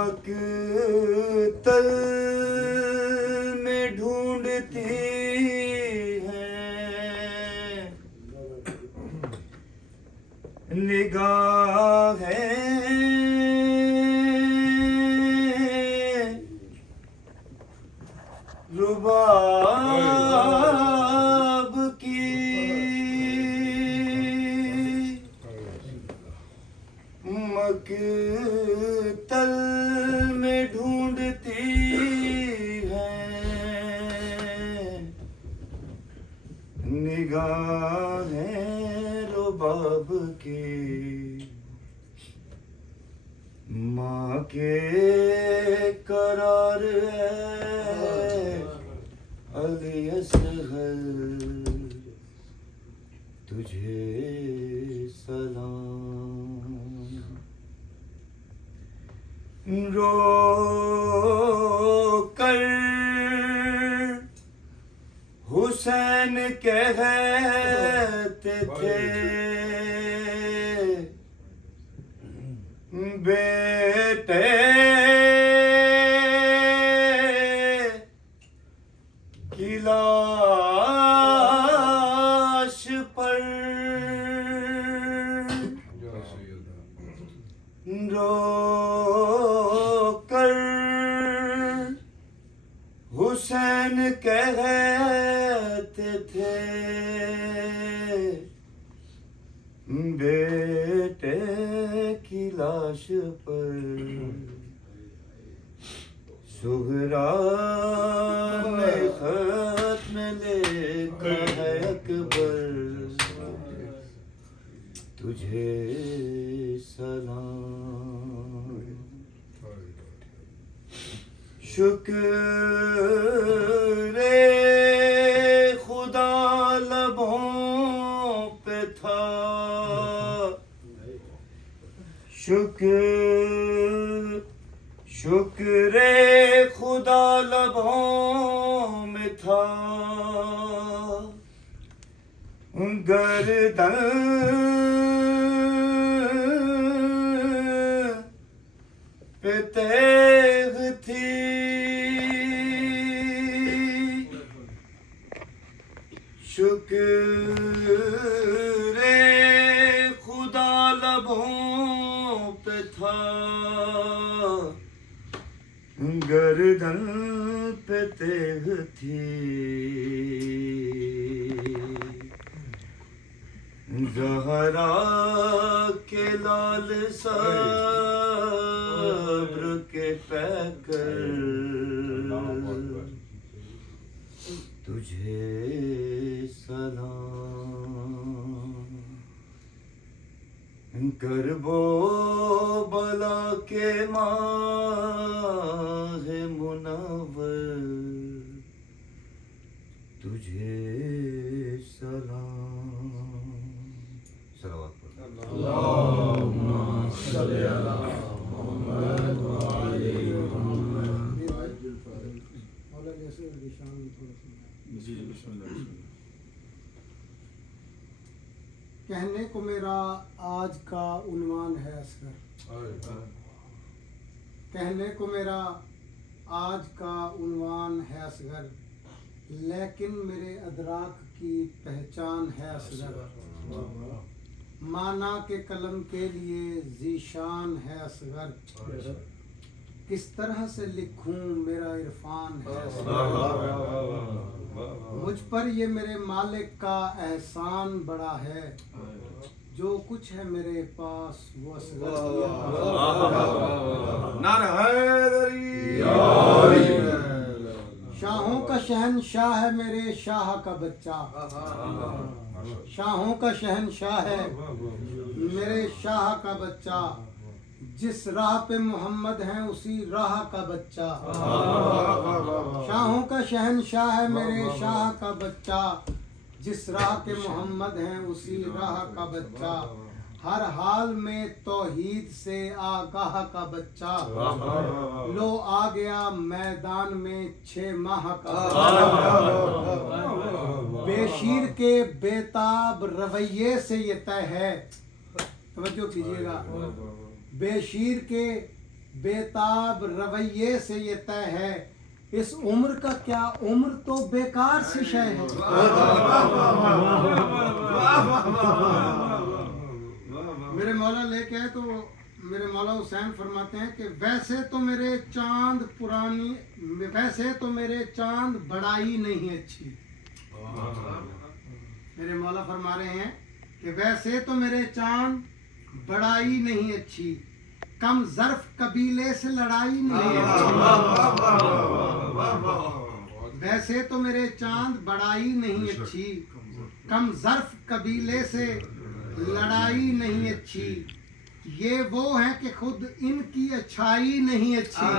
मकतल में ढूंढती है निगाहें रुबाब की मकतल में ढूंढती है निगाहें रुबाब की माँ के करार है अली असग़र तुझे सलाम रो कर हुसैन कहते थे बेटे की लाश पर रो कर हुसैन कहते थे बेटे की लाश पर सुहरा ने खत में लिखा है अकबर तुझे सलाम शुक्र खुदा लबों पे था शुक्र खुदा लबों में था गर्दन पे तेग थी शुक्र खुदा लबों पे था गर्दन पे तेग थी ज़हरा के लाल सब्र के पैकर तुझे सलाम करबो बला के माह मुनव्वर तुझे सलाम सलावत अल्लाहुम्मा सल्ली अला मुहम्मद व आलि मुहम्मद। जी बिस्मिल्लाह। कहने को मेरा आज का उन्वान है असगर, कहने को मेरा आज का उन्वान है असगर, लेकिन मेरे अदराक की पहचान है असगर। माना के कलम के लिए ज़ीशान है असगर, किस तरह से लिखूं मेरा इरफान है असगर। मुझ पर ये मेरे मालिक का एहसान बड़ा है, जो कुछ है मेरे पास वो असगर शाहों का शहनशाह है मेरे शाह का बच्चा, शाहों का शहनशाह है मेरे शाह का बच्चा, जिस राह पे मोहम्मद हैं उसी राह का बच्चा। शाहों का शहनशाह है मेरे शाह का बच्चा, जिस राह के मोहम्मद हैं उसी राह का बच्चा। हर हाल में तौहीद से आगाह का बच्चा, लो आ गया मैदान में 6 माह का। बेशीर के बेताब रवैये से ये तय है, तवज्जो कीजिएगा, बेशीर के बेताब रवैये से ये तय है, इस उम्र का क्या, उम्र तो बेकार सी शय है। मेरे मौला लेके आए तो मेरे मौला हुसैन फरमाते हैं कि वैसे तो मेरे चांद बड़ाई नहीं अच्छी। मेरे मौला फरमा रहे हैं कि वैसे तो मेरे चांद बड़ाई नहीं अच्छी, कम ज़र्फ कबीले से लड़ाई नहीं अच्छी। वैसे तो मेरे चांद बड़ाई नहीं अच्छी, कम ज़र्फ कबीले से लड़ाई नहीं अच्छी। ये वो है कि खुद इनकी अच्छाई नहीं अच्छी,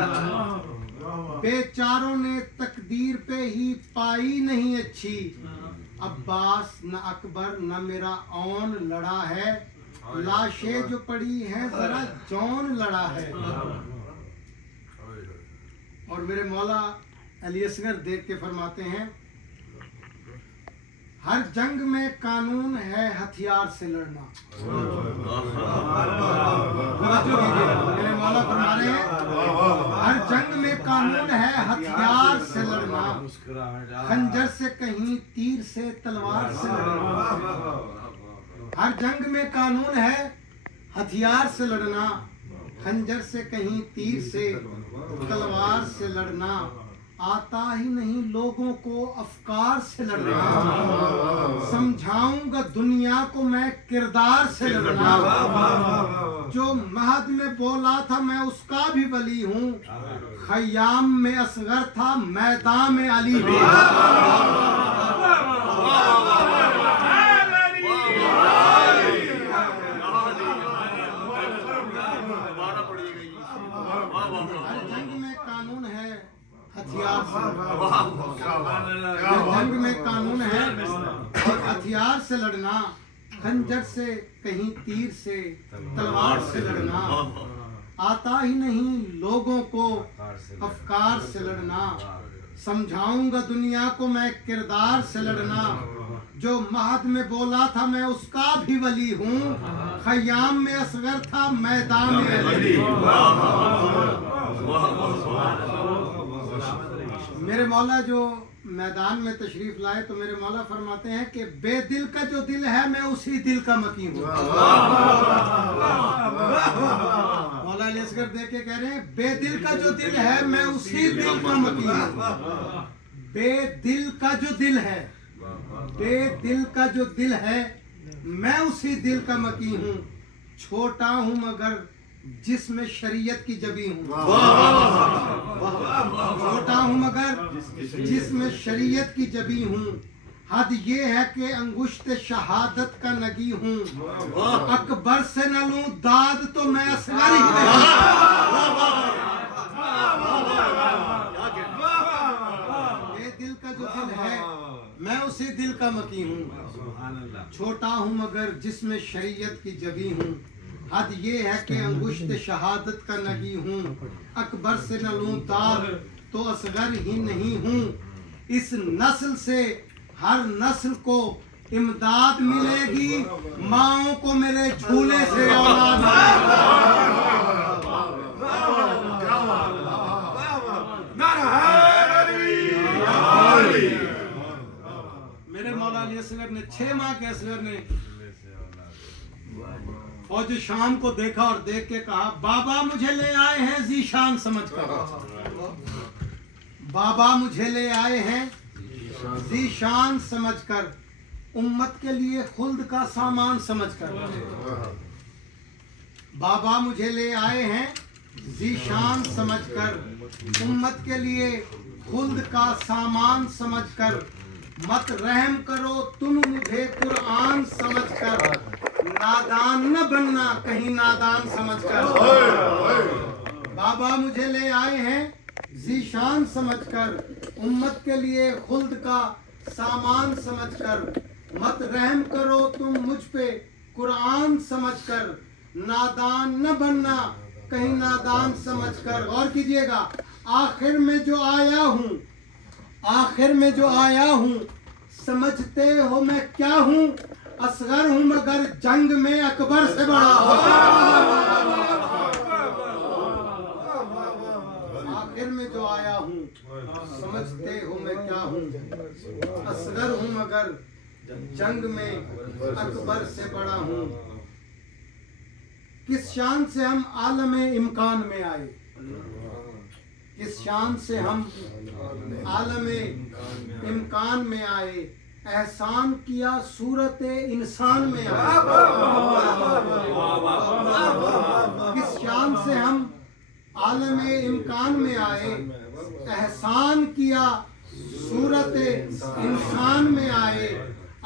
बेचारों ने तकदीर पे ही पाई नहीं अच्छी। अब्बास न अकबर न मेरा औन लड़ा है, लाशें जो पड़ी हैं जरा जौन लड़ा है। और मेरे मौला अली असगर देख के फरमाते हैं, हर जंग में कानून है हथियार से लड़ना। मेरे मौला फरमा रहे हैं, हर जंग में कानून है हथियार से लड़ना, खंजर से कहीं तीर से तलवार से लड़ना। हर जंग में कानून है हथियार से लड़ना, खंजर से कहीं तीर से तलवार से लड़ना। आता ही नहीं लोगों को अफकार से लड़ना, समझाऊंगा दुनिया को मैं किरदार से लड़ना। जो महद में बोला था मैं उसका भी वली हूँ, खयाम में असगर था मैदान में अली भी। हथियार जंग में कानून है और हथियार से लड़ना, खंजर से कहीं तीर से तलवार से लड़ना। आता ही नहीं लोगों को अफकार से लड़ना, समझाऊंगा दुनिया को मैं किरदार से लड़ना। जो महद में बोला था मैं उसका भी वली हूँ, खयाम में असगर था मैदान में अली। मेरे मौला जो मैदान में तशरीफ लाए तो मेरे मौला फरमाते हैं कि बेदिल का जो दिल है मैं उसी दिल का मकी हूँ। मौला अली असगर देख के कह रहे हैं, बेदिल का जो दिल है मैं उसी दिल का मकी हूँ। बेदिल का जो दिल है, बेदिल का जो दिल है मैं उसी दिल का मकी हूँ। छोटा हूँ मगर जिसमें शरीयत की जबी हूँ, छोटा हूँ मगर जिसमें शरीयत की जबी हूँ। हद ये है कि अंगुश्त शहादत का नगी हूँ, अकबर से न लूं दाद तो मैं असगर ही नहीं। ये दिल का जो दिल है मैं उसी दिल का मकी हूँ। छोटा हूँ मगर जिसमें शरीयत की जबी हूँ। हद ये है कि अंगुश्त शहादत का नगी हूँ, अकबर से न लूं दाद तो असगर ही नहीं हूँ। इस नस्ल से हर नस्ल को इमदाद मिलेगी, माओं को मेरे झूले से औलाद। मेरे मौला अली असगर ने 6 माह के असगर ने फौज शाम को देखा और देख के कहा, बाबा मुझे ले आए हैं जीशान समझकर, बाबा मुझे ले आए हैं जीशान समझकर, उम्मत के लिए खुल्द का सामान समझकर। बाबा मुझे ले आए हैं जीशान समझकर, उम्मत के लिए खुल्द का सामान समझकर। मत रहम करो तुम मुझे कुरान समझकर, नादान न बनना कहीं नादान समझकर। बाबा मुझे ले आए हैं जीशान समझकर, उम्मत के लिए खुल्द का सामान समझकर। मत रहम करो तुम मुझ पे कुरान समझकर, नादान न बनना कहीं नादान समझकर। गौर कीजिएगा, आखिर में जो आया हूँ, आखिर में जो आया हूँ, समझते हो मैं क्या हूँ? असगर हूँ मगर जंग में अकबर से बड़ा हूँ। असगर हूँ मगर जंग में अकबर से बड़ा हूँ। किस शान से हम आलम इम्कान में आए, किस शान से हम आलम इम्कान में आए, एहसान किया सूरत इंसान में आए। किस शान से हम आलम इम्कान में आए, एहसान किया सूरत इंसान में आए,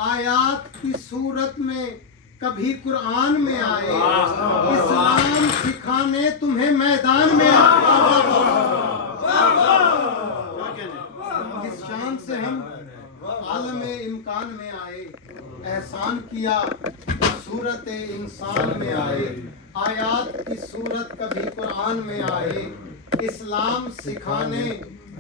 आयात की सूरत में कभी कुरान में आए, इस्लाम सिखाने तुम्हें मैदान में आए। किस शान से हम आलम इम्कान में आए, एहसान किया सूरत इंसान में आए, आयात की सूरत कभी कुरान में आए, इस्लाम सिखाने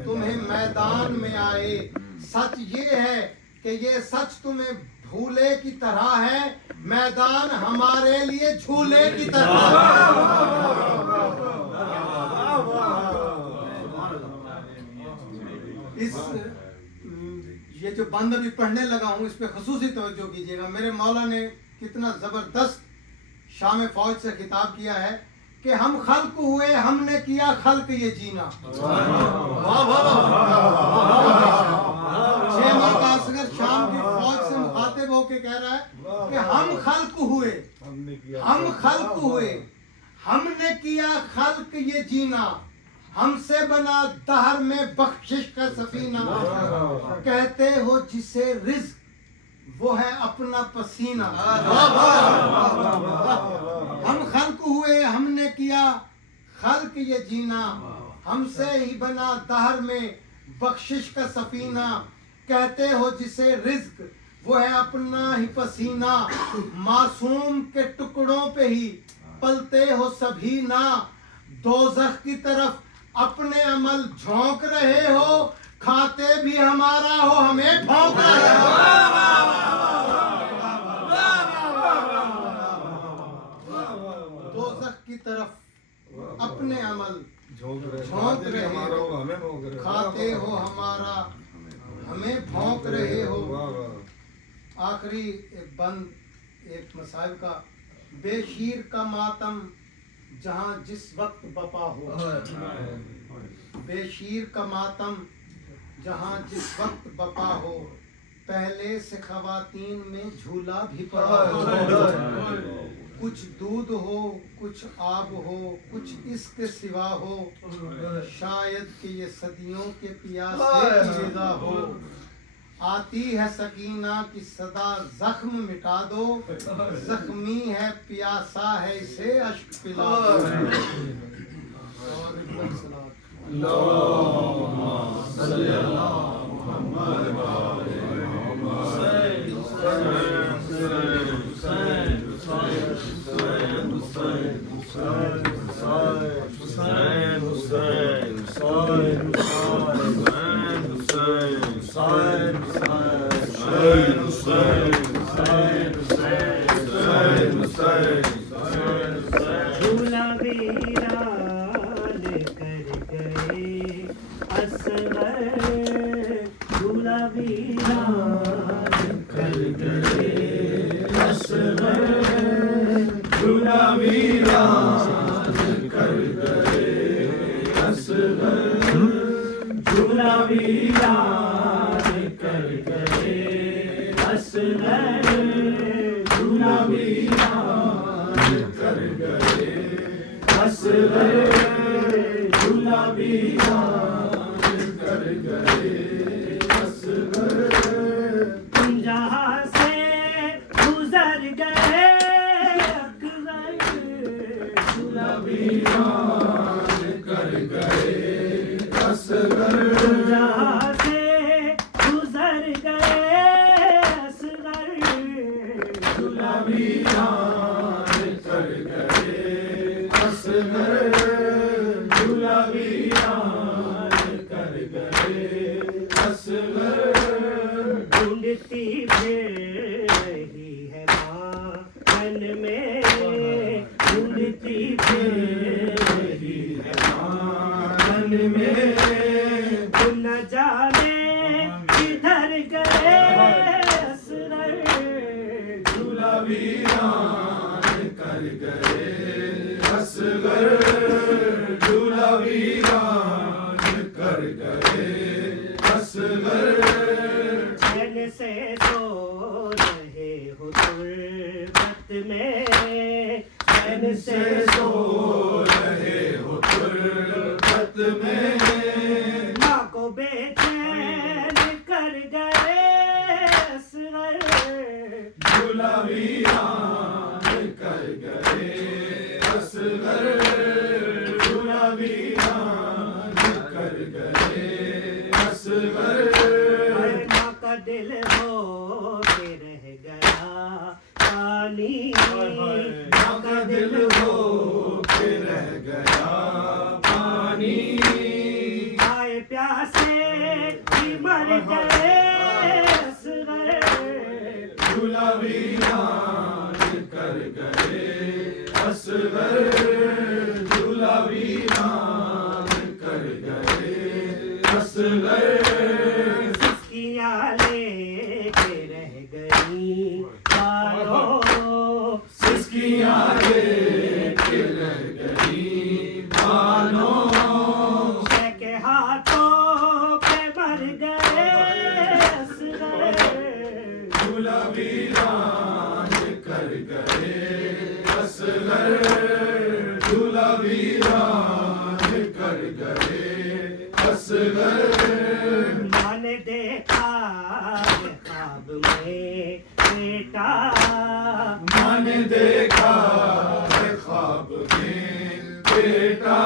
तुम्हें मैदान में आए। सच ये है कि ये सच तुम्हें भूले की तरह है, मैदान हमारे लिए झूले की तरह है। इस ये जो बंद अभी पढ़ने लगा हूँ, इस पे खुसूसी तवज्जो कीजिएगा। मेरे मौला ने कितना जबरदस्त शाम फौज से खिताब किया है कि हम खल्क हुए, हमने किया खल्क ये जीना। वाह वाह वाह। 6 माह का असगर शाम की फौज से मुखातिब होके कह रहा है कि हम खल्क हुए, हम खल्क हुए, हमने किया खल्क ये जीना, हमसे बना दहर में बख्शिश का सफीना। कहते हो जिसे रिज़्क वो है अपना पसीना। हम खल्क हुए, हमने किया खल्क ये जीना, हमसे ही बना दहर में बख्शिश का सफीना। कहते हो जिसे रिज़्क वो है अपना ही पसीना, मासूम के टुकड़ों पे ही पलते हो सभी ना, दोज़ख की तरफ अपने अमल झोंक रहे हो, खाते भी हमारा हो हमें भौंक रहे हो। दोज़ख की तरफ अपने अमल झोंक रहे हो, खाते हो हमारा हमें भौंक रहे हो। आखिरी एक बंद एक मसाइब का, बेशीर का मातम जहाँ जिस वक्त बपा हो, बेशीर का मातम जहाँ जिस वक्त बपा हो, पहले से खवातीन में झूला भी पड़ा हो। कुछ दूध हो, कुछ आब हो, कुछ इसके सिवा हो, शायद कि ये सदियों के प्यासे की ग़िज़ा हो। आती है सकीना की सदा जख्म मिटा दो, जख्मी है प्यासा है इसे अश्क पिला दो। झूला वीरान कर गए असगर, झूला वीरान कर गए असगर, झूला वीरान कर गए असगर, झूला वीरान कर गए असगर, झूला वीरान कर गए असगर, झूला वीरान कर गए असगर। तुम जहाँ से गुजर गए अकबर, झूला वीरान कर गए असगर, तुम जहाँ से गुजर गए असगर, झूला वीरान कर गए असगर, झूला वीरान कर गए असगर। ढूंढती फिर रही है माँ मन में, ढूंढती फिर रही है माँ मन में, तुम न जाने किधर गए असगर, झूला वीरान कर गए असगर। चैन से सो रहे हो तुर्बत में, चैन से सो रहे हो तुर्बत में, माँ को बेचैन कर गए असगर, झूला वीरान कर गए असगर, झूला वीरान कर गए असगर। माँ का दिल हो के रह गया पानी, माँ का दिल हो के रह गया पानी, आए प्यासे भी मर गए असगर, झूला वीरान कर गए असगर, झूला वीरान कर गए असगर। सिसकियाँ लेके रह गई बालों, सिसकियाँ लेके रह गई बालों, शह के हाथों पे मर गए असगर, झूला वीरान कर गए असगर, झूला वीरान कर गए असगर। माँ ने देखा ये ख्वाब में बेटा, माँ ने देखा है ख्वाब में बेटा,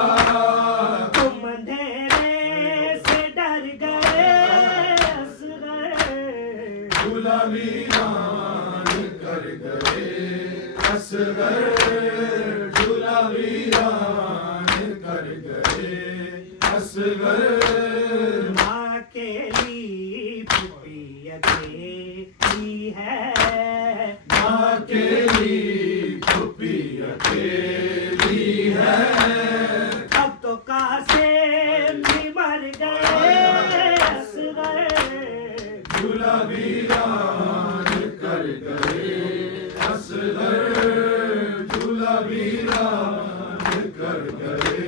तुम अंधेरे से डर गए असगर, झूला वीरान कर गए असगर, झूला वीरान कर गए असगर। माँ के लिए पुपी अकेली है, माँ के लिए पुपी अकेली है, अब तो कासिम भी मर गए असगर, झूला वीरान कर गए असगर, झूला वीरान कर गए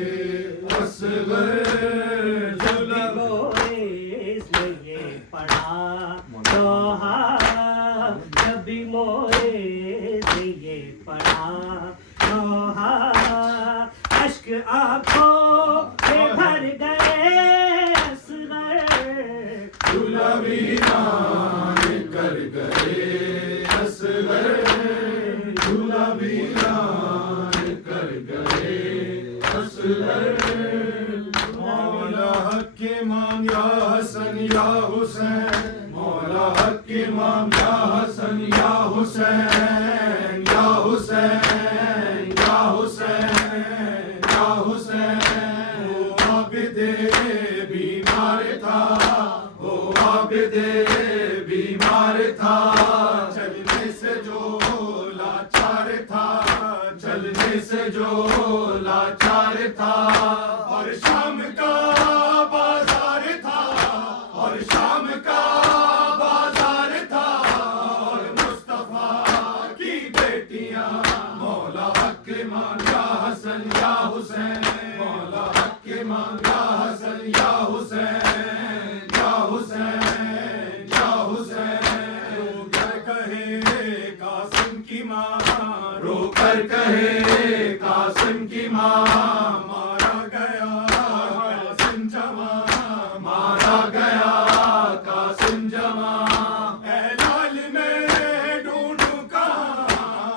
असगर, झूला मोरे इसलिए पड़ा दोहा, कभी मोरे से ये पड़ा दोहा, अश्क आंखों में भर गए असगर, झूला वीरान कर गए असगर, झूला वीरान कर गए असगर। मौला हक के इमाम या हसन या हुसैन, मौला हक के इमाम या हसन या हुसैन, या हुसैन, या हुसैन, या हुसैन। वो आबिदे बीमार था, वो आबिदे बीमार था, चलने से जो लाचार था, चलने से जो लाचार था, और शाम का बाजार था, और शाम का बाजार था, और मुस्तफा की बेटियां मौला हक इमाम या हसन या हुसैन, मौला हक इमाम या हसन या हुसैन, या हुसैन, या हुसैन। रोकर कहे कासिम की माँ, रोकर कहे कासिम की माँ, मारा गया कासिम जमा, मारा गया कासिम जमा। ऐ लाल मैं ढूंढूं कहाँ,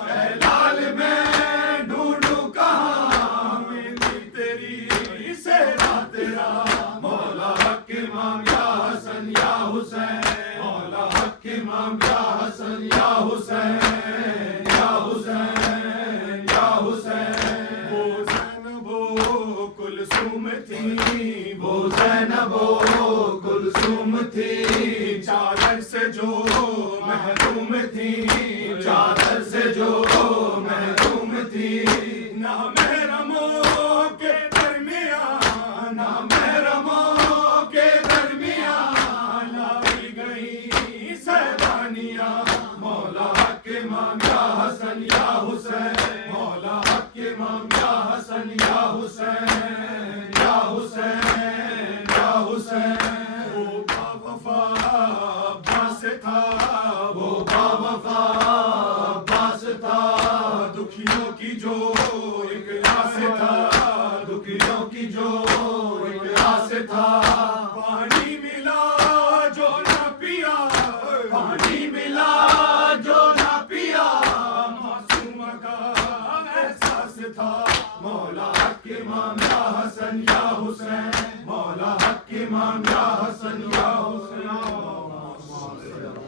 ऐ लाल मैं ढूंढूं कहाँ, मेरी तेरी सेवा तेरा, मौला हक इमाम या हसन या हुसैन, मौला हक इमाम या हसन या हुसैन, या हुसैन, या हुसैन। वो ज़ैनबो कुलसूम थी, वो ज़ैनबो कुलसूम थी, चादर से जो महरूम थी, चादर से जो महरूम थी। ना महरमों के दरमियान, ना महरमों के दरमियान, लाई गई सैबानियाँ, मौला हक इमाम या हसन या हुसैन, मौला हक हुसैन या हुसैन या हुसैन। वो बावफा अब्बास था, वो बावफा अब्बास था, दुखियों की जो इखलास था।